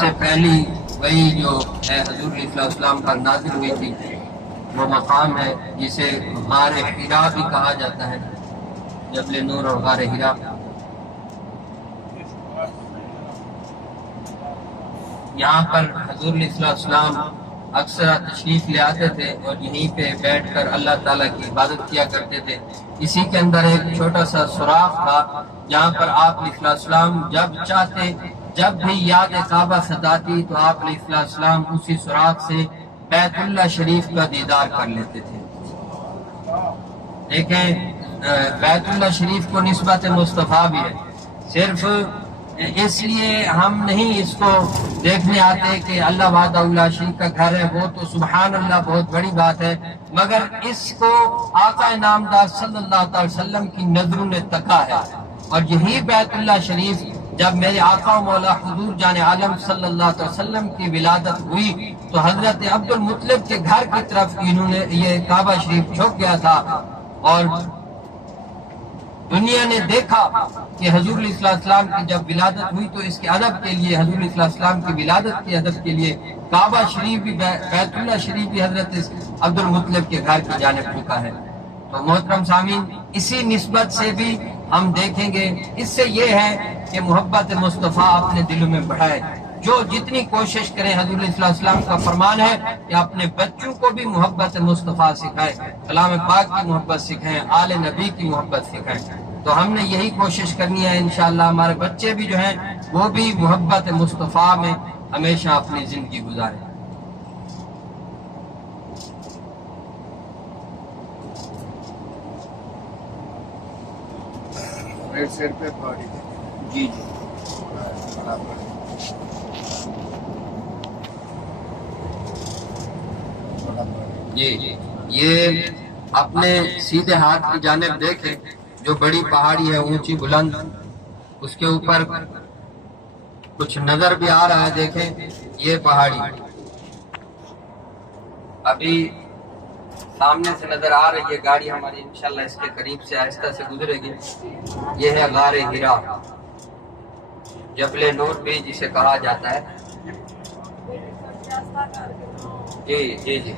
سے پہلی وہی جو ہے حضور علیہ السلام پر نازل ہوئی تھی، وہ مقام ہے جسے غار حرا بھی کہا جاتا ہے، جبل نور اور غار حرا۔ یہاں پر حضور علیہ السلام اکثر تشریف لے آتے تھے اور یہیں پہ بیٹھ کر اللہ تعالیٰ کی عبادت کیا کرتے تھے۔ اسی کے اندر ایک چھوٹا سا سوراخ تھا جہاں پر آپ علیہ السلام جب چاہتے، جب بھی یاد کعبہ ستاتی تو آپ علیہ السلام اسی سوراخ سے بیت اللہ شریف کا دیدار کر لیتے تھے۔ دیکھیں بیت اللہ شریف کو نسبت مصطفیٰ بھی ہے، صرف اس لیے ہم نہیں اس کو دیکھنے آتے کہ اللہ وحدہ لا شریک کا گھر ہے، وہ تو سبحان اللہ بہت بڑی بات ہے، مگر اس کو آقا نامدار صلی اللہ علیہ وسلم کی نظروں نے تکا ہے۔ اور یہی بیت اللہ شریف جب میرے آقا و مولا حضور جان عالم صلی اللہ علیہ وسلم کی ولادت ہوئی تو حضرت عبد المطلب کے گھر کی طرف انہوں نے یہ کعبہ شریف جھک گیا تھا، اور دنیا نے دیکھا کہ حضور علیہ السلام کی جب ولادت ہوئی تو اس کے ادب کے لیے، حضور علیہ السلام کی ولادت کے ادب کے لیے کعبہ شریف بھی، بیت اللہ شریف بھی حضرت عبد المطلب کے گھر کی جانب جھکا ہے۔ تو محترم سامعین، اسی نسبت سے بھی ہم دیکھیں گے، اس سے یہ ہے کہ محبت مصطفیٰ اپنے دلوں میں بڑھائے، جو جتنی کوشش کریں۔ حضور علیہ السلام کا فرمان ہے کہ اپنے بچوں کو بھی محبت مصطفیٰ سکھائیں، کلام پاک کی محبت سکھائیں، آل نبی کی محبت سکھائیں۔ تو ہم نے یہی کوشش کرنی ہے انشاءاللہ ہمارے بچے بھی جو ہیں وہ بھی محبت مصطفیٰ میں ہمیشہ اپنی زندگی گزاریں۔ جی جی جی، یہ اپنے سیدھے ہاتھ کی جانب دیکھیں، جو بڑی پہاڑی ہے اونچی بلند، اس کے اوپر کچھ نظر بھی آ رہا ہے، دیکھیں یہ پہاڑی ابھی سامنے سے نظر آ رہی ہے، گاڑی ہماری انشاءاللہ اس کے قریب سے آہستہ سے گزرے گی۔ یہ ہے غار حرا، جبل نور بھی جسے کہا جاتا ہے۔ جی جی جی،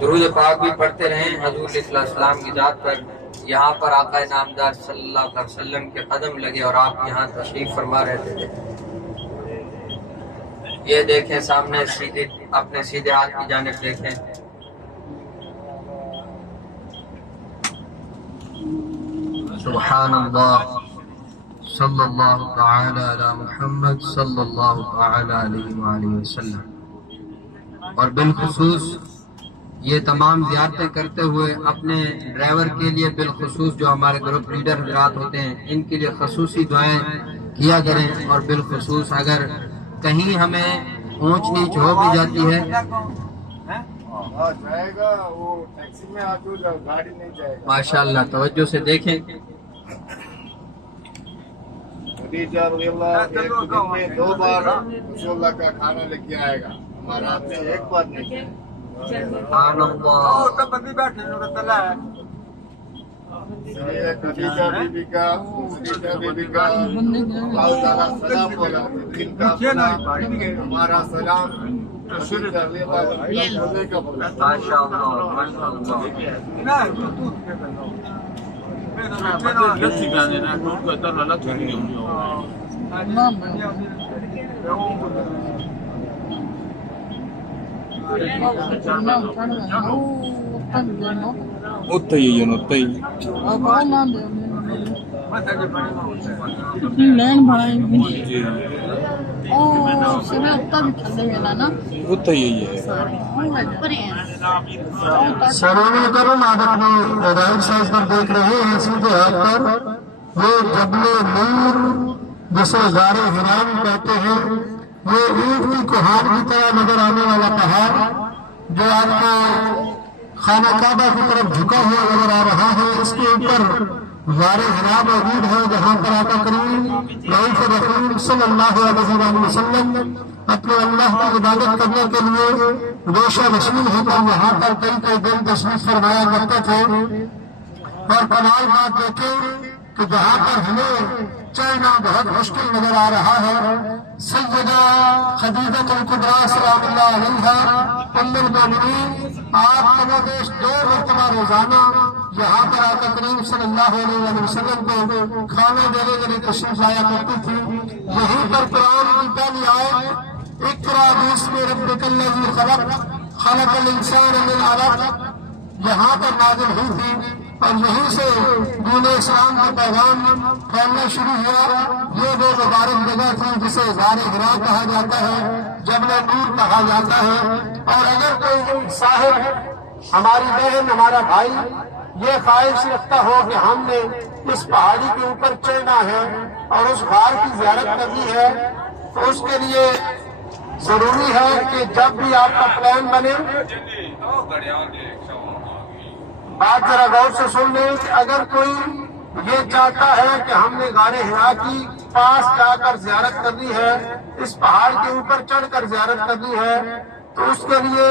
درود پاک بھی پڑھتے رہیں حضور علیہ السلام کی ذات پر۔ یہاں پر آقا نامدار صلی اللہ علیہ وسلم کے قدم لگے اور آپ یہاں تشریف فرما رہتے تھے۔ یہ دیکھیں سامنے سیدھے، اپنے سیدھے ہاتھ کی جانب دیکھیں، سبحان اللہ، صلی اللہ تعالی علی محمد صلی اللہ تعالی علیہ وآلہ وسلم۔ اور بالخصوص یہ تمام زیارتیں کرتے ہوئے اپنے ڈرائیور کے لیے، بالخصوص جو ہمارے گروپ لیڈر حضرات ہوتے ہیں ان کے لیے خصوصی دعائیں کیا کریں، اور بالخصوص اگر کہیں ہمیں اونچ نیچ ہو بھی جاتی ہے، ماشاءاللہ توجہ سے دیکھیں، خدیجہ رضی اللہ ایک دن میں 2 بار رسول اللہ کا کھانا لے کے آئے گا، ہمارا آپ نے ایک بار نہیں کیا۔ سبحان اللہ۔ خدیجہ بی بی کا اللہ تعالیٰ سلام بولا، دل کا سلام، ہمارا سلام خدیجہ رضی اللہ عنہ کا بولا۔ ماشاءاللہ ماشاءاللہ۔ سرور کرم آپ اپنی رائٹ سائڈ پر دیکھ رہے ہیں، سیدھے ہاتھ پر وہ جبل نور جسے غار حرام کہتے ہیں، وہ اونٹ کی کوہان کی طرح نظر آنے والا پہاڑ جو آپ کو خانہ کعبہ کی طرف جھکا ہوا نظر آ رہا ہے، اس کے اوپر غار حرا موجود ہے، جہاں پر آقا کریم رئیس رسول صلی اللہ علیہ وسلم اپنے اللہ کی عبادت کرنے کے لیے روشہ رسول ہو کر یہاں پر کئی دن تشریف فرمایا کرتے تھے۔ اور کمال بات دیکھیں کہ جہاں پر ہمیں چلنا بہت مشکل نظر آ رہا ہے، سیدہ خدیجہ الکبریٰ سلام اللہ علیہا ام المومنین آپ کموبیش 2 مرتبہ روزانہ یہاں پر آقا کریم صلی اللہ علیہ وسلم کو کھانا دینے کے لیے تشریف لایا کرتی تھی۔ یہیں پر قرآن کی پہلی آیت اقرأ باسم ربک الذی خلق خلق الانسان من علق یہاں پر نازل ہوئی تھی، اور یہیں سے دین اسلام کا پیغام پھیلنا شروع ہوا۔ یہ وہ مبارک جگہ تھی جسے غار حرا کہا جاتا ہے، جبل نور کہا جاتا ہے۔ اور اگر کوئی صاحب، ہماری بہن، ہمارا بھائی یہ خواہش رکھتا ہو کہ ہم نے اس پہاڑی کے اوپر چڑھنا ہے اور اس غار کی زیارت کرنی ہے، تو اس کے لیے ضروری ہے کہ جب بھی آپ کا پلان بنے، بات ذرا غور سے سن لیں کہ اگر کوئی یہ چاہتا ہے کہ ہم نے غار حرا کی پاس جا کر زیارت کرنی ہے، اس پہاڑ کے اوپر چڑھ کر زیارت کرنی ہے، تو اس کے لیے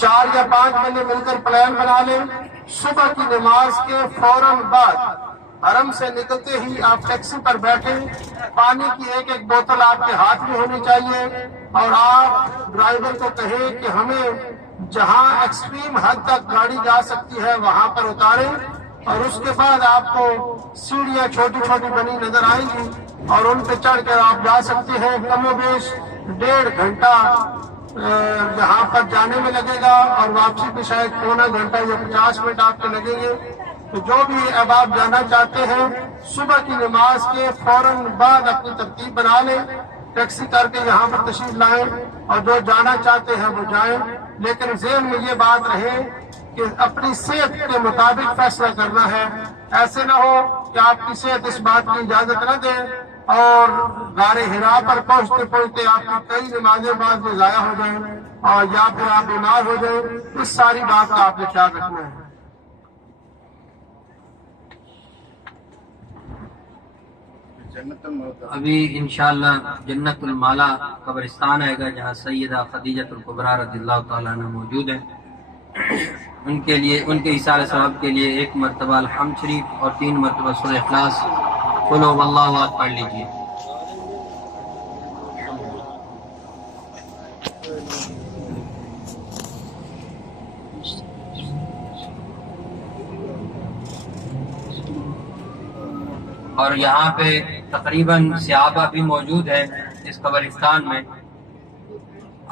4 یا 5 بندے مل کر پلان بنا لیں۔ صبح کی نماز کے فوراً بعد حرم سے نکلتے ہی آپ ٹیکسی پر بیٹھیں، پانی کی ایک بوتل آپ کے ہاتھ میں ہونی چاہیے، اور آپ ڈرائیور کو کہیں کہ ہمیں جہاں ایکسٹریم حد تک گاڑی جا سکتی ہے وہاں پر اتاریں، اور اس کے بعد آپ کو سیڑھیاں چھوٹی چھوٹی بنی نظر آئیں گی اور ان پہ چڑھ کر آپ جا سکتے ہیں۔ کم و بیش 1.5 گھنٹہ یہاں پر جانے میں لگے گا، اور واپسی پہ شاید پونا گھنٹہ یا 50 منٹ آپ کے لگیں گے۔ تو جو بھی اب آپ جانا چاہتے ہیں، صبح کی نماز کے فوراً بعد اپنی ترتیب بنا لیں، ٹیکسی کر کے یہاں پر تشریف لائیں، اور جو جانا چاہتے ہیں وہ جائیں۔ لیکن ذہن میں یہ بات رہے کہ اپنی صحت کے مطابق فیصلہ کرنا ہے، ایسے نہ ہو کہ آپ کی صحت اس بات کی اجازت نہ دے اور غار حرا پر پہنچتے پہنچتے آپ کی کئی نمازیں بعد میں ضائع ہو جائیں، اور یا پھر آپ بیمار ہو جائیں۔ اس ساری بات کا آپ نے خیال رکھنا ہے۔ ابھی انشاءاللہ جنت المالا قبرستان آئے گا جہاں سیدہ خدیجہ الکبریٰ رضی اللہ تعالیٰ عنہ موجود ہیں، ان کے لیے، ان کے ایثار ثواب کے لیے 1 مرتبہ الحمد شریف اور 3 مرتبہ سورہ اخلاص قل هو اللہ احد پڑھ لیجیے۔ اور یہاں پہ تقریباً صحابہ بھی موجود ہیں اس قبرستان میں،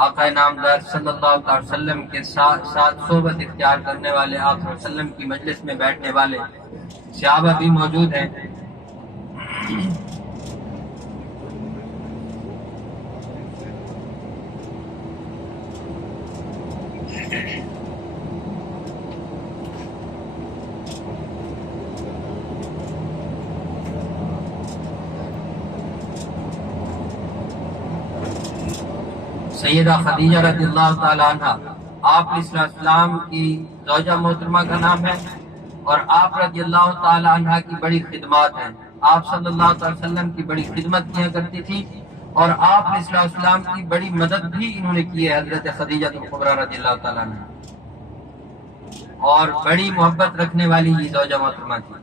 آقا نامدار صلی اللہ علیہ وسلم کے ساتھ صحبت اختیار کرنے والے، آپ صلی اللہ علیہ وسلم کی مجلس میں بیٹھنے والے صحابہ بھی موجود ہیں۔ سیدہ خدیجہ رضی اللہ تعالیٰ عنہ آپ علیہ السلام کی زوجہ محترمہ کا نام ہے، اور آپ رضی اللہ تعالیٰ عنہ کی بڑی خدمات ہیں۔ آپ صلی اللہ علیہ وسلم کی بڑی خدمت کیا کرتی تھی، اور آپ علیہ السلام کی بڑی مدد بھی انہوں نے کی ہے، حضرت خدیجہ الکبریٰ رضی اللہ تعالیٰ عنہ، اور بڑی محبت رکھنے والی یہ زوجہ محترمہ تھی۔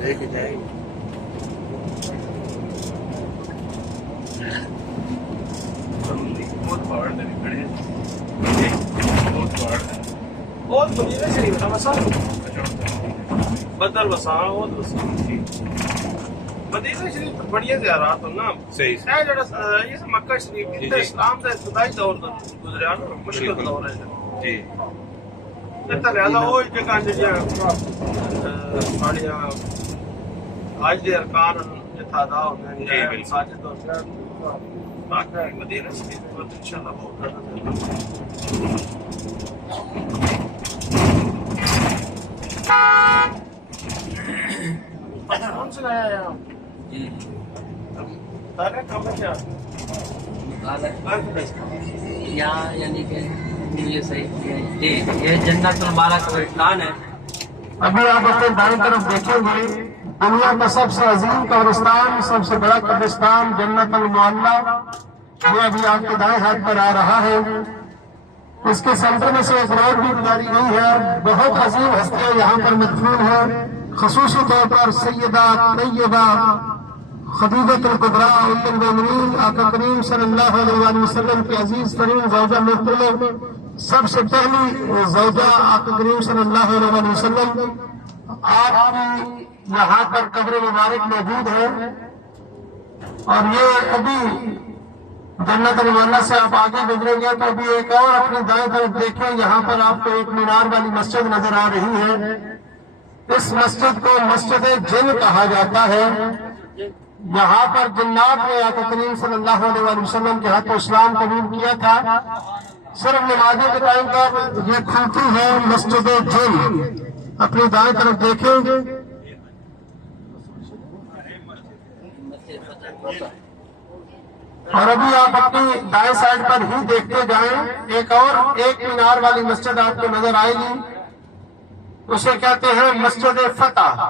لے کے جائیں گے وہ مدینہ شریف کا مسئلہ بدر وساں وہ مدینہ شریف تو بڑی زیارات ہوں نا صحیح اے جڑا یہ مکہ شریف تے اسلام دا ابتدائی دور دا گزریا نا مشکل دور ہے جی تے لہذا وہ جگہ جڑیاں ساڑیاں آج دے ارکان جتھا ادا ہوندے ہیں ساجد ہوندے ہیں باقی مدینہ شریف کو انشاءاللہ بہت کون سے آیا ہے جی سارے کام کیا یہاں یعنی کہ یہ صحیح جی یہ جنت المالا کا اعلان ہے. ابھی آپ اپنے دائیں طرف دیکھیں گے دنیا کا سب سے عظیم قبرستان سب سے بڑا قبرستان جنت المعلا یہ ابھی آپ کے دائیں ہاتھ پر آ رہا ہے. اس کے سینٹر میں سے ایک روڈ بھی گزاری گئی ہے. بہت عظیم ہستیاں یہاں پر مدفون ہیں خصوصی طور پر سیدہ طیبہ خدیجہ الکبریٰ ام المومنین آقا کریم صلی اللہ علیہ وسلم کی عزیز ترین زوجہ محترمہ سب سے پہلی زوجہ آقا کریم صلی اللہ علیہ وسلم آپ کی یہاں پر قبر مبارک موجود ہے. اور یہ ابھی جنت المعلا سے آپ آگے گزریں گے تو ابھی ایک اور اپنی دائیں طرف دیکھیں یہاں پر آپ کو ایک مینار والی مسجد نظر آ رہی ہے. اس مسجد کو مسجد جن کہا جاتا ہے. یہاں پر جنات نے آقا کریم صلی اللہ علیہ وسلم کے ہاتھوں اسلام قبول کیا تھا. صرف نمازوں کے ٹائم پر یہ کھلتی ہے مسجد جن. اپنی دائیں طرف دیکھیں اور ابھی آپ اپنی دائیں سائڈ پر ہی دیکھتے جائیں ایک مینار والی مسجد آپ کو نظر آئے گی. اسے کہتے ہیں مسجد فتح.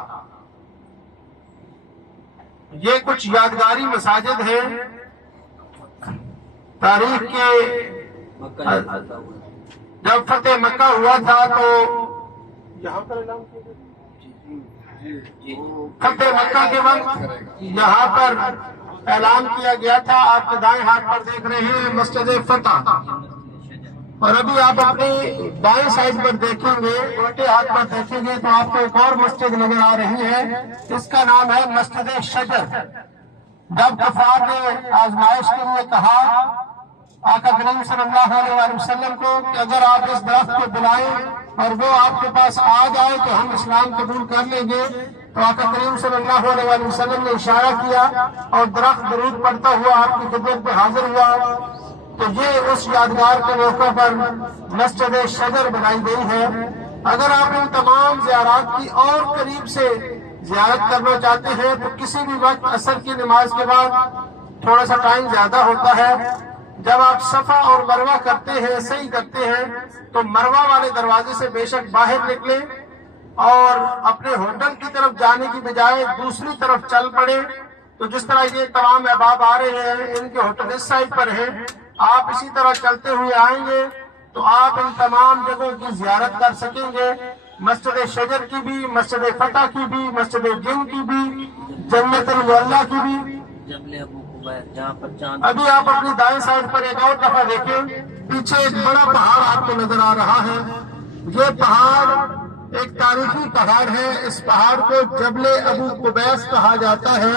یہ کچھ یادگاری مساجد ہیں تاریخ کے. جب فتح مکہ ہوا تھا تو یہاں پر فتح مکہ کے وقت یہاں پر اعلان کیا گیا تھا. آپ کے دائیں ہاتھ پر دیکھ رہے ہیں مسجد فتح. اور ابھی آپ اپنی بائیں سائڈ پر دیکھیں گے الٹے ہاتھ پر دیکھیں گے تو آپ کو ایک اور مسجد نظر آ رہی ہے. اس کا نام ہے مسجد شجر. جب کفار نے آزمائش کے لیے کہا آقا کریم صلی اللہ علیہ وسلم کو کہ اگر آپ اس درخت کو بلائیں اور وہ آپ کے پاس آ جائے تو ہم اسلام قبول کر لیں گے, تو آقا کریم صلی اللہ علیہ وسلم نے اشارہ کیا اور درخت درود پڑھتا ہوا آپ کی خدمت پہ حاضر ہوا. تو یہ اس یادگار کے موقع پر مسجد شجر بنائی گئی ہے. اگر آپ ان تمام زیارات کی اور قریب سے زیارت کرنا چاہتے ہیں تو کسی بھی وقت عصر کی نماز کے بعد تھوڑا سا ٹائم زیادہ ہوتا ہے. جب آپ صفا اور مروہ کرتے ہیں صحیح کرتے ہیں تو مروہ والے دروازے سے بے شک باہر نکلیں اور اپنے ہوٹل کی طرف جانے کی بجائے دوسری طرف چل پڑے. تو جس طرح یہ تمام احباب آ رہے ہیں ان کے ہوٹل اس سائڈ پر ہیں, آپ اسی طرح چلتے ہوئے آئیں گے تو آپ ان تمام جگہوں کی زیارت کر سکیں گے. مسجد شجر کی بھی, مسجد فتح کی بھی, مسجد جن کی بھی, جنت المعلا کی بھی. جہاں پر چاند ابھی آپ اپنی دائیں سائڈ پر ایک اور دفعہ دیکھیں پیچھے ایک بڑا پہاڑ آپ کو نظر آ رہا ہے. یہ پہاڑ ایک تاریخی پہاڑ ہے. اس پہاڑ کو جبل ابو قبیس کہا جاتا ہے.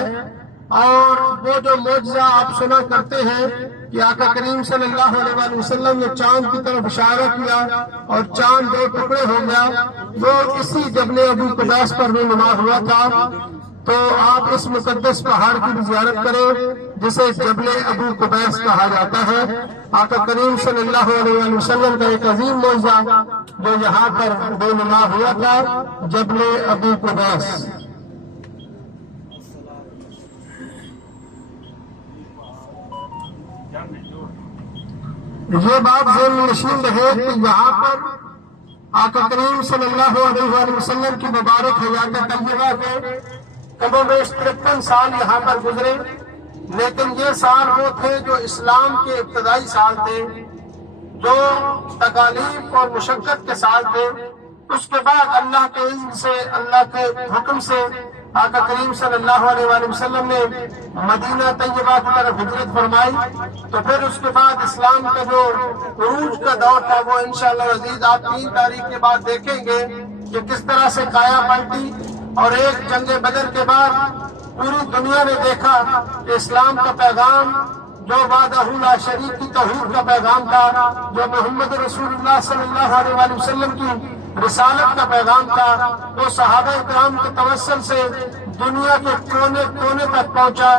اور وہ جو معجزہ آپ سنا کرتے ہیں کہ آقا کریم صلی اللہ علیہ وسلم نے چاند کی طرف اشارہ کیا اور چاند دو ٹکڑے ہو گیا, وہ اسی جبل ابو قبیس پر رونما ہوا تھا. تو آپ اس مقدس پہاڑ کی بھی زیارت کریں جسے جبل ابو قبیس کہا جاتا ہے. آقا کریم صلی اللہ علیہ وسلم کا ایک عظیم معجزہ جو یہاں پر رونما ہوا تھا, جبل ابو قبیس. یہ بات ذہن میں نشین رہے کہ یہاں پر آقا کریم صلی اللہ علیہ وسلم کی مبارک حیات طیبہ کے کم و بیش 53 سال یہاں پر گزرے, لیکن یہ سال وہ تھے جو اسلام کے ابتدائی سال تھے, جو تکالیف اور مشقت کے سال تھے. اس کے بعد اللہ کے اذن سے, اللہ کے حکم سے آقا کریم صلی اللہ علیہ وآلہ وسلم نے مدینہ طیبہ کی طرف ہجرت فرمائی تو پھر اس کے بعد اسلام کا جو عروج کا دور تھا وہ انشاءاللہ عزیز آپ 3 تاریخ کے بعد دیکھیں گے کہ کس طرح سے کایا پلٹی، اور ایک جنگ بدر کے بعد پوری دنیا نے دیکھا کہ اسلام کا پیغام جو وحدہ لا شریک کی توحید کا پیغام تھا، جو محمد رسول اللہ صلی اللہ علیہ وآلہ وسلم کی رسالت کا پیغام تھا، وہ صحابہ کرام کے توسل سے دنیا کے کونے کونے تک پہنچا۔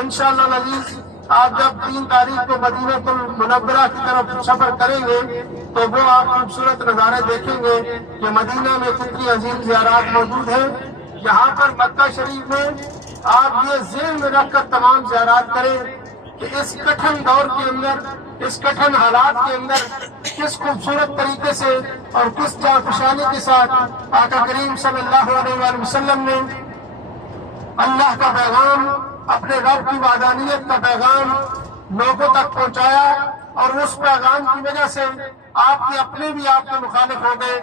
انشاءاللہ العزیز آپ جب 3 تاریخ کو مدینہ المنورہ کی طرف سفر کریں گے تو وہ آپ خوبصورت نظارے دیکھیں گے کہ مدینہ میں کتنی عظیم زیارات موجود ہیں۔ یہاں پر مکہ شریف میں آپ یہ ذہن میں رکھ کر تمام زیارات کریں کہ اس کٹھن دور کے اندر، اس کٹھن حالات کے اندر کس خوبصورت طریقے سے اور کس جانفشانی کے ساتھ آقا کریم صلی اللہ علیہ وآلہ وسلم نے اللہ کا پیغام، اپنے رب کی وحدانیت کا پیغام لوگوں تک پہنچایا، اور اس پیغام کی وجہ سے آپ کے اپنے بھی آپ کے مخالف ہو گئے،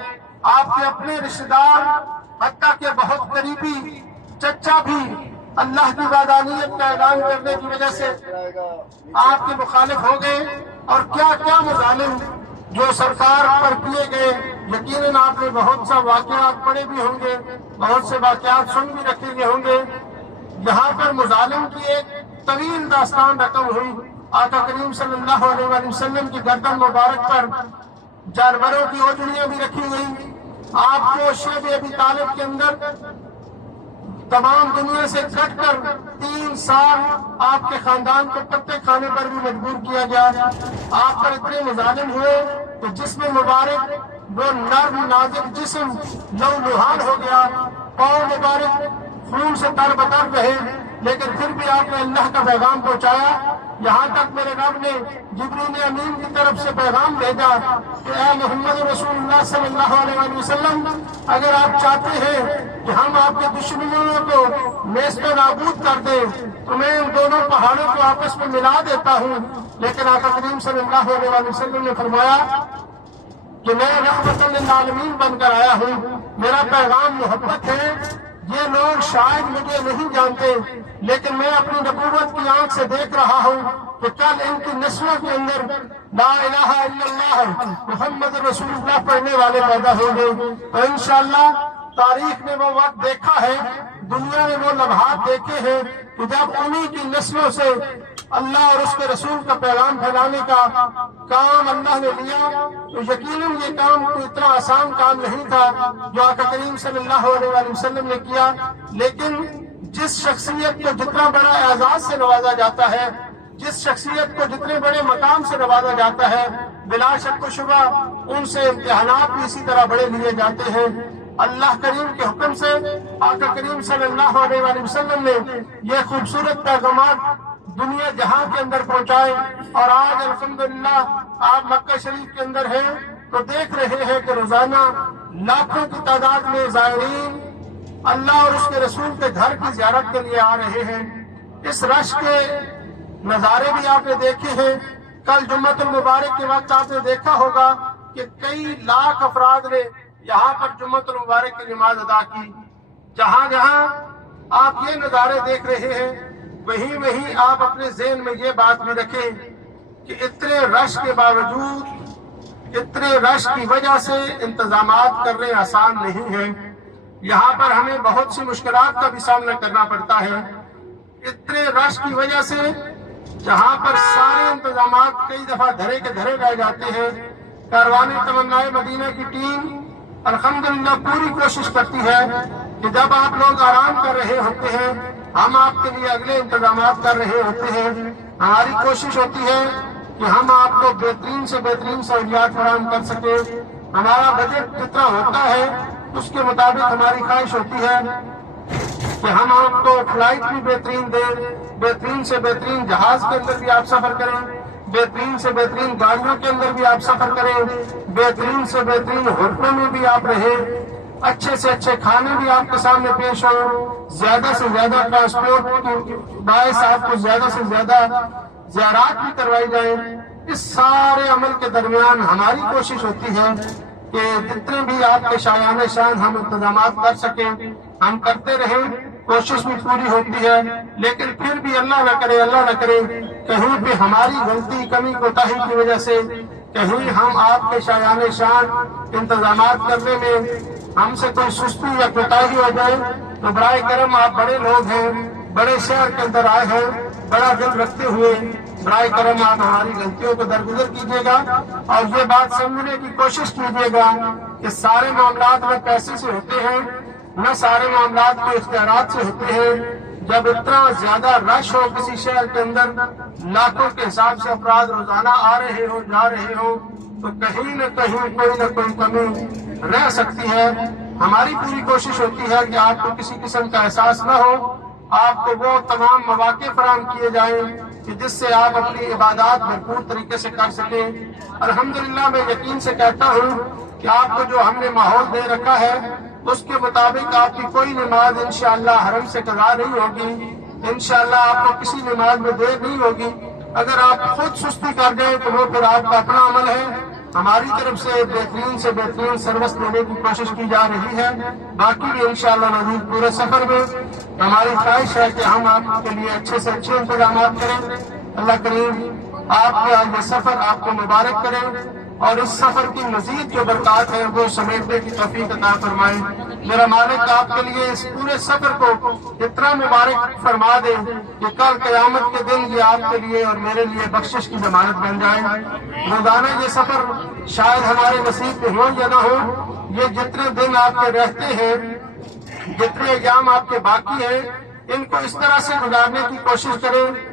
آپ کے اپنے رشتہ دار حتیٰ کہ بہت قریبی چچا بھی اللہ کی وحدانیت کا اعلان کرنے کی وجہ سے آپ کے مخالف ہو گئے، اور کیا کیا مظالم جو سرکار پر کیے گئے۔ یقیناً آپ نے بہت سا واقعات پڑھے بھی ہوں گے، بہت سے واقعات سن بھی رکھے گئے ہوں گے۔ یہاں پر مظالم کی ایک طویل داستان رقم ہوئی۔ آقا کریم صلی اللہ علیہ وآلہ وسلم کی گردن مبارک پر جانوروں کی اوجڑیاں بھی رکھی گئی۔ آپ کو شیب ابی طالب کے اندر تمام دنیا سے کٹ کر 3 سال آپ کے خاندان کو پتے کھانے پر بھی مجبور کیا گیا۔ آپ پر اتنے مظالم ہوئے کہ جسم مبارک وہ نرم نازک جسم لہو ہو گیا، پاؤں مبارک خون سے تر بتر رہے، لیکن پھر بھی آپ نے اللہ کا پیغام پہنچایا۔ یہاں تک میرے رب نے جبریل امین کی طرف سے پیغام بھیجا کہ اے محمد رسول اللہ صلی اللہ علیہ وسلم، اگر آپ چاہتے ہیں کہ ہم آپ کے دشمنوں کو نیست و نابود کر دیں تو میں ان دونوں پہاڑوں کو آپس میں ملا دیتا ہوں۔ لیکن آقا کریم صلی اللہ علیہ وسلم نے فرمایا کہ میں رحمت للعالمین بن کر آیا ہوں، میرا پیغام محبت ہے۔ یہ لوگ شاید مجھے نہیں جانتے، لیکن میں اپنی نبوت کی آنکھ سے دیکھ رہا ہوں کہ کل ان کی نسلوں کے اندر لا الہ الا اللہ محمد رسول اللہ پڑھنے والے پیدا ہوں گے۔ تو انشاءاللہ تاریخ نے وہ وقت دیکھا ہے، دنیا نے وہ لمحات دیکھے ہیں کہ جب انہی کی نسلوں سے اللہ اور اس کے رسول کا پیغام پھیلانے کا کام اللہ نے لیا، تو یقیناً یہ کام کوئی اتنا آسان کام نہیں تھا جو آقا کریم صلی اللہ علیہ وآلہ وسلم نے کیا۔ لیکن جس شخصیت کو جتنا بڑا اعزاز سے نوازا جاتا ہے، جس شخصیت کو جتنے بڑے مقام سے نوازا جاتا ہے، بلا شک و شبہ ان سے امتحانات بھی اسی طرح بڑے لیے جاتے ہیں۔ اللہ کریم کے حکم سے آقا کریم صلی اللہ علیہ وآلہ وسلم نے یہ خوبصورت پیغامات دنیا جہاں کے اندر پہنچائے، اور آج الحمدللہ آپ مکہ شریف کے اندر ہیں تو دیکھ رہے ہیں کہ روزانہ لاکھوں کی تعداد میں زائرین اللہ اور اس کے رسول کے گھر کی زیارت کے لیے آ رہے ہیں۔ اس رش کے نظارے بھی آپ نے دیکھے ہیں۔ کل جمعۃ المبارک کے وقت آپ نے دیکھا ہوگا کہ کئی لاکھ افراد نے یہاں پر جمعۃ المبارک کی نماز ادا کی۔ جہاں جہاں آپ یہ نظارے دیکھ رہے ہیں، وہیں آپ اپنے ذہن میں یہ بات بھی رکھیں کہ اتنے رش کے باوجود، اتنے رش کی وجہ سے انتظامات کرنے آسان نہیں ہیں۔ یہاں پر ہمیں بہت سی مشکلات کا بھی سامنا کرنا پڑتا ہے۔ اتنے رش کی وجہ سے جہاں پر سارے انتظامات کئی دفعہ دھرے کے دھرے رہ جاتے ہیں، کاروان تمنائے مدینہ کی ٹیم الحمدللہ پوری کوشش کرتی ہے کہ جب آپ لوگ آرام کر رہے ہوتے ہیں، ہم آپ کے لیے اگلے انتظامات کر رہے ہوتے ہیں۔ ہماری کوشش ہوتی ہے کہ ہم آپ کو بہترین سے بہترین سہولیات فراہم کر سکیں۔ ہمارا بجٹ جتنا ہوتا ہے اس کے مطابق ہماری خواہش ہوتی ہے کہ ہم آپ کو فلائٹ بھی بہترین دیں، بہترین سے بہترین جہاز کے اندر بھی آپ سفر کریں، بہترین سے بہترین گاڑیوں کے اندر بھی آپ سفر کریں، بہترین سے بہترین ہوٹلوں میں بھی آپ رہیں، اچھے سے اچھے کھانے بھی آپ کے سامنے پیش ہوں، زیادہ سے زیادہ ٹرانسپورٹ کے باعث آپ کو زیادہ سے زیادہ زیارات بھی کروائی جائیں۔ اس سارے عمل کے درمیان ہماری کوشش ہوتی ہے کہ جتنے بھی آپ کے شایان شان ہم انتظامات کر سکیں ہم کرتے رہیں۔ کوشش بھی پوری ہوتی ہے، لیکن پھر بھی اللہ نہ کرے کہیں پہ ہماری غلطی کمی کوتاہی کی وجہ سے کہیں ہم آپ کے شایان شان انتظامات کرنے میں ہم سے کوئی سستی یا کوتاہی ہو جائے تو برائے کرم آپ بڑے لوگ ہیں، بڑے شہر کے اندر آئے ہیں، بڑا دل رکھتے ہوئے برائے کرم آپ ہماری غلطیوں کو درگزر کیجیے گا اور یہ بات سمجھنے کی کوشش کیجیے گا کہ سارے معاملات میں پیسے سے ہوتے ہیں، نہ سارے معاملات کو اختیارات سے ہوتے ہیں۔ جب اتنا زیادہ رش ہو کسی شہر کے اندر، لاکھوں کے حساب سے افراد روزانہ آ رہے ہو جا رہے ہو، تو کہیں نہ کوئی کمی رہ سکتی ہے۔ ہماری پوری کوشش ہوتی ہے کہ آپ کو کسی قسم کا احساس نہ ہو، آپ کو وہ تمام مواقع فراہم کیے جائیں کہ جس سے آپ اپنی عبادات بھرپور طریقے سے کر سکیں۔ الحمدللہ میں یقین سے کہتا ہوں کہ آپ کو جو ہم نے ماحول دے رکھا ہے اس کے مطابق آپ کی کوئی نماز انشاءاللہ حرم سے قضا نہیں ہوگی، انشاءاللہ آپ کو کسی نماز میں دیر نہیں ہوگی۔ اگر آپ خود سستی کر گئے تو وہ پھر آپ کا اپنا عمل ہے، ہماری طرف سے بہترین سے بہترین سروس دینے کی کوشش کی جا رہی ہے۔ باقی بھی انشاءاللہ مزید پورے سفر میں ہماری خواہش ہے کہ ہم آپ کے لیے اچھے سے اچھے انتظامات کریں۔ اللہ کریم آپ کا یہ سفر آپ کو مبارک کرے اور اس سفر کی مزید جو برکات ہے وہ سمیٹنے کی توفیق عطا فرمائے۔ میرا مالک آپ کے لیے اس پورے سفر کو اتنا مبارک فرما دے کہ کل قیامت کے دن یہ آپ کے لیے اور میرے لیے بخشش کی ضمانت بن جائے۔ روزانہ یہ سفر شاید ہمارے نصیب میں ہو یا نہ ہو، یہ جتنے دن آپ کے رہتے ہیں، جتنے ایام آپ کے باقی ہیں، ان کو اس طرح سے گزارنے کی کوشش کریں،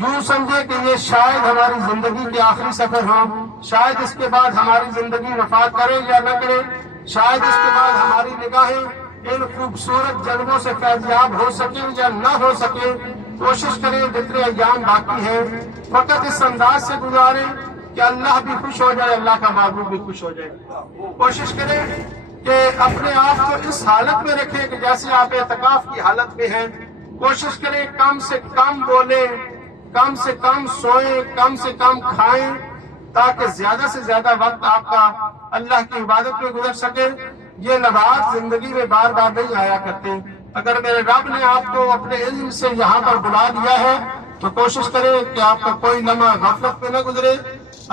یوں سمجھے کہ یہ شاید ہماری زندگی کے آخری سفر ہو، شاید اس کے بعد ہماری زندگی وفات کرے یا نہ کرے، شاید اس کے بعد ہماری نگاہیں ان خوبصورت جلووں سے فیضیاب ہو سکیں یا نہ ہو سکیں۔ کوشش کریں جتنے ایام باقی ہیں فقط اس انداز سے گزاریں کہ اللہ بھی خوش ہو جائے، اللہ کا محبوب بھی خوش ہو جائے۔ کوشش کریں کہ اپنے آپ کو اس حالت میں رکھیں کہ جیسے آپ اعتکاف کی حالت میں ہیں۔ کوشش کریں کم سے کم بولیں، کم سے کم سوئیں، کم سے کم کھائیں، تاکہ زیادہ سے زیادہ وقت آپ کا اللہ کی عبادت میں گزر سکے۔ یہ لمحات زندگی میں بار بار نہیں آیا کرتے۔ اگر میرے رب نے آپ کو اپنے علم سے یہاں پر بلا دیا ہے تو کوشش کریں کہ آپ کا کوئی لمحہ غفلت میں نہ گزرے،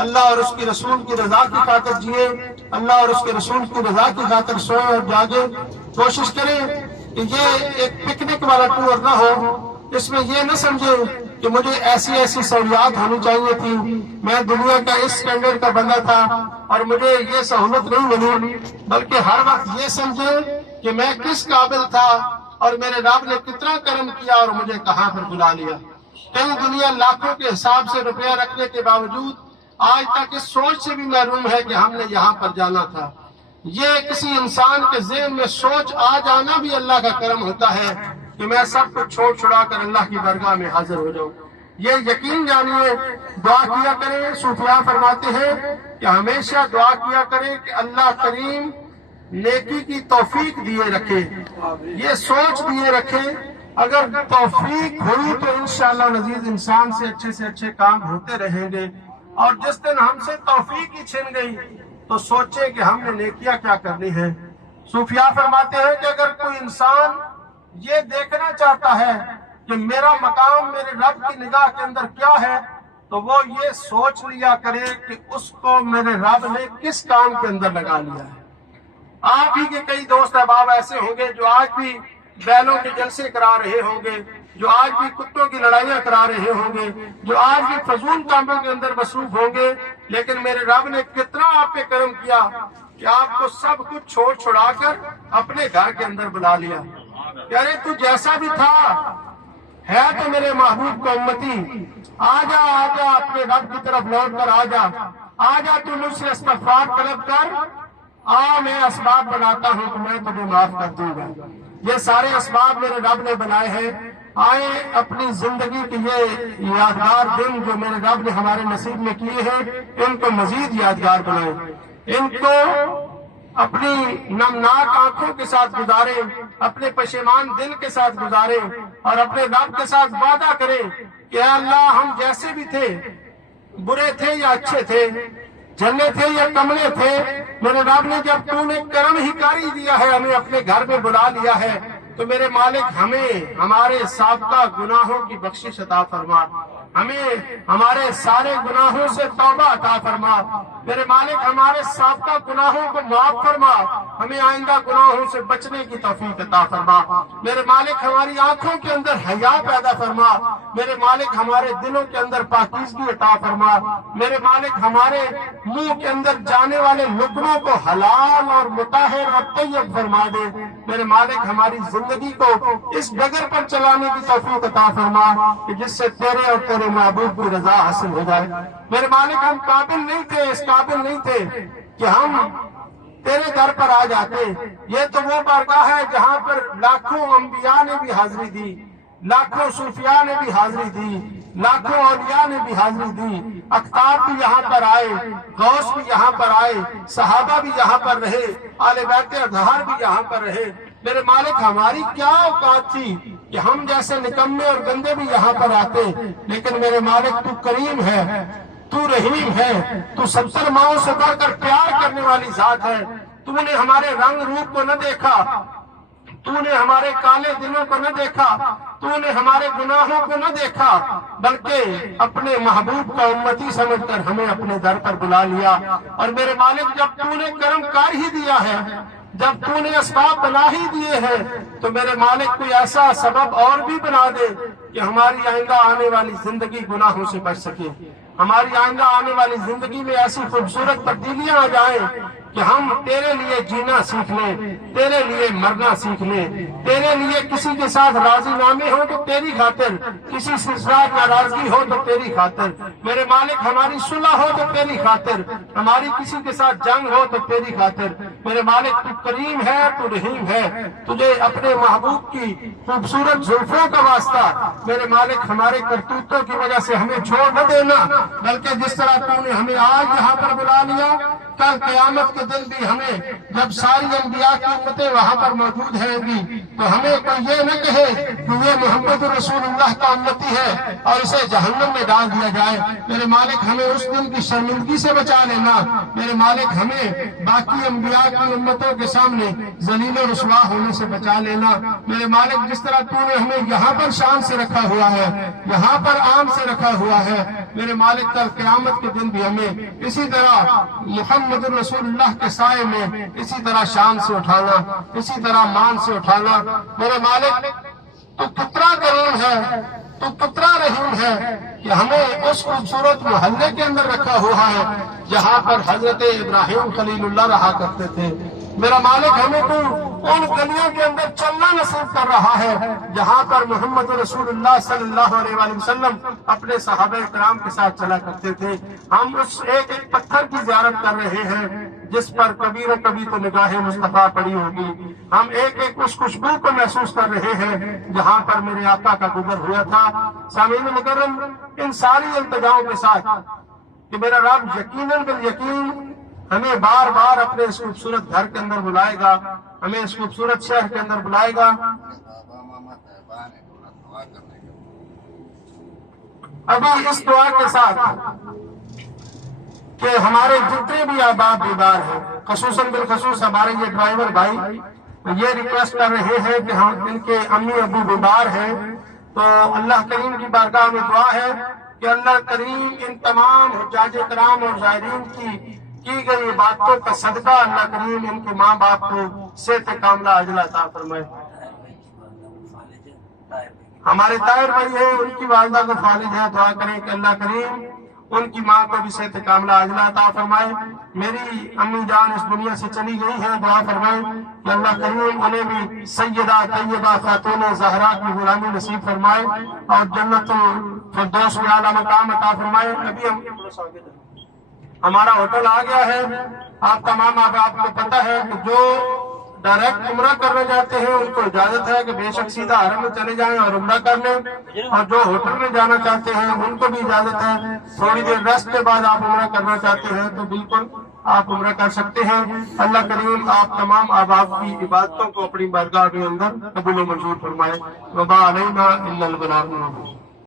اللہ اور اس کی رسول کی رضا کی خاطر جیے، اللہ اور اس کے رسول کی رضا کی خاطر سوئیں اور جاگیں۔ کوشش کریں کہ یہ ایک پکنک والا ٹور نہ ہو، اس میں یہ نہ سمجھے کہ مجھے ایسی سہولیات ہونی چاہیے تھی، میں دنیا کا اس اسٹینڈرڈ کا بندہ تھا اور مجھے یہ سہولت نہیں ملی، بلکہ ہر وقت یہ سمجھے کہ میں کس قابل تھا اور میرے رب نے کتنا کرم کیا اور مجھے کہاں پر بلا لیا۔ کئی دنیا لاکھوں کے حساب سے روپیہ رکھنے کے باوجود آج تک اس سوچ سے بھی محروم ہے کہ ہم نے یہاں پر جانا تھا۔ یہ کسی انسان کے ذہن میں سوچ آ جانا بھی اللہ کا کرم ہوتا ہے کہ میں سب کو چھوڑا کر اللہ کی درگاہ میں حاضر ہو جاؤں۔ یہ یقین جانیے، دعا کیا کریں۔ صوفیاء فرماتے ہیں کہ ہمیشہ دعا کیا کریں کہ اللہ کریم نیکی کی توفیق دیے رکھے، یہ سوچ دیے رکھے۔ اگر توفیق ہوئی تو انشاءاللہ نزید انسان سے اچھے کام ہوتے رہیں گے، اور جس دن ہم سے توفیق ہی چھن گئی تو سوچیں کہ ہم نے نیکیاں کیا کرنی ہے۔ صوفیاء فرماتے ہیں کہ اگر کوئی انسان یہ دیکھنا چاہتا ہے کہ میرا مقام میرے رب کی نگاہ کے اندر کیا ہے تو وہ یہ سوچ لیا کرے کہ اس کو میرے رب نے کس کام کے اندر لگا لیا ہے۔ آپ ہی کے کئی دوست احباب ایسے ہوں گے جو آج بھی بیلوں کے جلسے کرا رہے ہوں گے، جو آج بھی کتوں کی لڑائیاں کرا رہے ہوں گے، جو آج بھی فضول کاموں کے اندر مصروف ہوں گے، لیکن میرے رب نے کتنا آپ پہ کرم کیا کہ آپ کو سب کچھ چھوڑا کر اپنے گھر کے اندر بلا لیا۔ یعنی تو جیسا بھی تھا ہے تو میرے محبوب کا امتی، آجا اپنے رب کی طرف لوٹ کر آجا تو مجھ سے استغفار طلب کر، میں اسباب بناتا ہوں کہ میں تمہیں معاف کر دوں گا۔ یہ سارے اسباب میرے رب نے بنائے ہیں۔ آئے اپنی زندگی کے یہ یادگار دن جو میرے رب نے ہمارے نصیب میں کیے ہیں ان کو مزید یادگار بنائیں، ان کو اپنی نمناک آنکھوں کے ساتھ گزاریں، اپنے پشیمان دل کے ساتھ گزاریں اور اپنے رب کے ساتھ وعدہ کریں کہ اے اللہ ہم جیسے بھی تھے، برے تھے یا اچھے تھے، جھلے تھے یا کملے تھے، میرے رب نے جب تو نے کرم ہی کاری دیا ہے، ہمیں اپنے گھر میں بلا لیا ہے، تو میرے مالک ہمیں ہمارے سابقہ گناہوں کی بخشش عطا فرما، ہمیں ہمارے سارے گناہوں سے توبہ عطا فرما، میرے مالک ہمارے سابقہ گناہوں کو معاف فرما، ہمیں آئندہ گناہوں سے بچنے کی توفیق عطا فرما، میرے مالک ہماری آنکھوں کے اندر حیا پیدا فرما، میرے مالک ہمارے دلوں کے اندر پاکیزگی عطا فرما، میرے مالک ہمارے منہ کے اندر جانے والے لقموں کو حلال اور مطہر اور طیب فرما دے، میرے مالک ہماری زندگی کو اس ڈگر پر چلانے کی توفیق عطا فرما کہ جس سے تیرے اور تیرے محبوب کی رضا حاصل ہو جائے، میرے مالک ہم قابل نہیں تھے، اس قابل نہیں تھے کہ ہم تیرے در پر آ جاتے، یہ تو وہ بارگاہ ہے جہاں پر لاکھوں انبیاء نے بھی حاضری دی، لاکھوں صوفیاء نے بھی حاضری دی، لاکھوں اولیاء نے بھی حاضری دی، اقطاب بھی یہاں پر آئے، غوث بھی یہاں پر آئے، صحابہ بھی یہاں پر رہے، آل بیت اطہار بھی یہاں پر رہے، میرے مالک ہماری کیا اوقات تھی کہ ہم جیسے نکمے اور گندے بھی یہاں پر آتے، لیکن میرے مالک تو کریم ہے، تو رحیم ہے، تو 70 ماؤں سے بڑھ کر پیار کرنے والی ذات ہے، تو نے ہمارے رنگ روپ کو نہ دیکھا، تو نے ہمارے کالے دلوں کو نہ دیکھا، تو نے ہمارے گناہوں کو نہ دیکھا، بلکہ اپنے محبوب کا امتی سمجھ کر ہمیں اپنے در پر بلا لیا، اور میرے مالک جب تو نے کرم کار ہی دیا ہے، جب تو نے اسباب بنا ہی دیے ہیں، تو میرے مالک کوئی ایسا سبب اور بھی بنا دے کہ ہماری آئندہ آنے والی زندگی گناہوں سے بچ سکے، ہماری آئندہ آنے والی زندگی میں ایسی خوبصورت تبدیلیاں آ جائیں کہ ہم تیرے لیے جینا سیکھ لیں، تیرے لیے مرنا سیکھ لیں، تیرے لیے کسی کے ساتھ راضی نامے ہو تو تیری خاطر، کسی سے ساتھ ناراضگی ہو تو تیری خاطر، میرے مالک ہماری صلح ہو تو تیری خاطر، ہماری کسی کے ساتھ جنگ ہو تو تیری خاطر، میرے مالک تو کریم ہے، تو رحیم ہے، تجھے اپنے محبوب کی خوبصورت زلفوں کا واسطہ میرے مالک ہمارے کرتوتوں کی وجہ سے ہمیں چھوڑ نہ دینا، بلکہ جس طرح تو نے ہمیں آج یہاں پر بلا لیا، کل قیامت کے دن بھی ہمیں جب ساری انبیاء کی امتیں وہاں پر موجود ہیں گی تو ہمیں کوئی یہ نہ کہے کہ یہ محمد رسول اللہ کا امتی ہے اور اسے جہنم میں ڈال دیا جائے، میرے مالک ہمیں اس دن کی شرمندگی سے بچا لینا، میرے مالک ہمیں باقی انبیاء کی امتوں کے سامنے ذلیل و رسوا ہونے سے بچا لینا، میرے مالک جس طرح تو نے ہمیں یہاں پر شان سے رکھا ہوا ہے، یہاں پر عام سے رکھا ہوا ہے، میرے مالک کل قیامت کے دن بھی ہمیں اسی طرح محمد رسول اللہ کے سائے میں اسی طرح شان سے اٹھانا، اسی طرح مان سے اٹھانا، میرے مالک تو کتنا کریم ہے، تو کتنا رحیم ہے کہ ہمیں اس خوبصورت محلے کے اندر رکھا ہوا ہے جہاں پر حضرت ابراہیم خلیل اللہ رہا کرتے تھے، میرا مالک ہمیں تو ان گلیوں کے اندر چلنا نصیب کر رہا ہے جہاں پر محمد رسول اللہ صلی اللہ علیہ وآلہ وسلم اپنے صحابہ کرام کے ساتھ چلا کرتے تھے، ہم اس ایک ایک پتھر کی زیارت کر رہے ہیں جس پر کبھی نہ کبھی تو نگاہ مصطفیٰ پڑی ہوگی، ہم ایک ایک اس خوشبو کو محسوس کر رہے ہیں جہاں پر میرے آقا کا گزر ہوا تھا۔ سامعین مکرم، ان ساری التجاؤں کے ساتھ کہ میرا رب یقیناً بالیقین ہمیں بار بار اپنے اس خوبصورت گھر کے اندر بلائے گا، ہمیں اس خوبصورت شہر کے اندر بلائے گا، ابھی اس دعا کے ساتھ کہ ہمارے جتنے بھی احباب بیدار ہیں، خصوصاً بالخصوص ہمارے یہ ڈرائیور بھائی یہ ریکویسٹ کر رہے ہیں کہ ہم ان کے امی ابو بیمار ہیں، تو اللہ کریم کی بارگاہ میں دعا ہے کہ اللہ کریم ان تمام حجاج کرام اور زائرین کی گئی باتوں کا صدقہ اللہ کریم ان کے ماں باپ کو صحت کاملہ عاجلہ عطا فرمائے۔ ہمارے طاہر بھائی ہیں، ان کی والدہ کو فالج ہے، دعا کریں کہ اللہ کریم ان کی ماں کو بھی صحت کاملہ عاجلہ عطا فرمائے۔ میری امی جان اس دنیا سے چلی گئی ہیں، دعا فرمائیں کہ اللہ کریم انہیں بھی سیدہ طیبہ خاتون زہرا کی غلامی نصیب فرمائے اور جنت الفردوس میں اعلیٰ مقام عطا فرمائے۔ ابھی ہمارا ہوٹل آ گیا ہے، آپ تمام آپ کو پتہ ہے کہ جو ڈائریکٹ عمرہ کرنے جاتے ہیں ان کو اجازت ہے کہ بے شک سیدھا حرم میں چلے جائیں اور عمرہ کر لیں، اور جو ہوٹل میں جانا چاہتے ہیں ان کو بھی اجازت ہے، تھوڑی دیر ریسٹ کے بعد آپ عمرہ کرنا چاہتے ہیں تو بالکل آپ عمرہ کر سکتے ہیں۔ اللہ کریم آپ تمام احباب کی عبادتوں کو اپنی بارگاہ کے اندر قبول و منظور فرمائے۔ وما علینا الا البلاغ المبین۔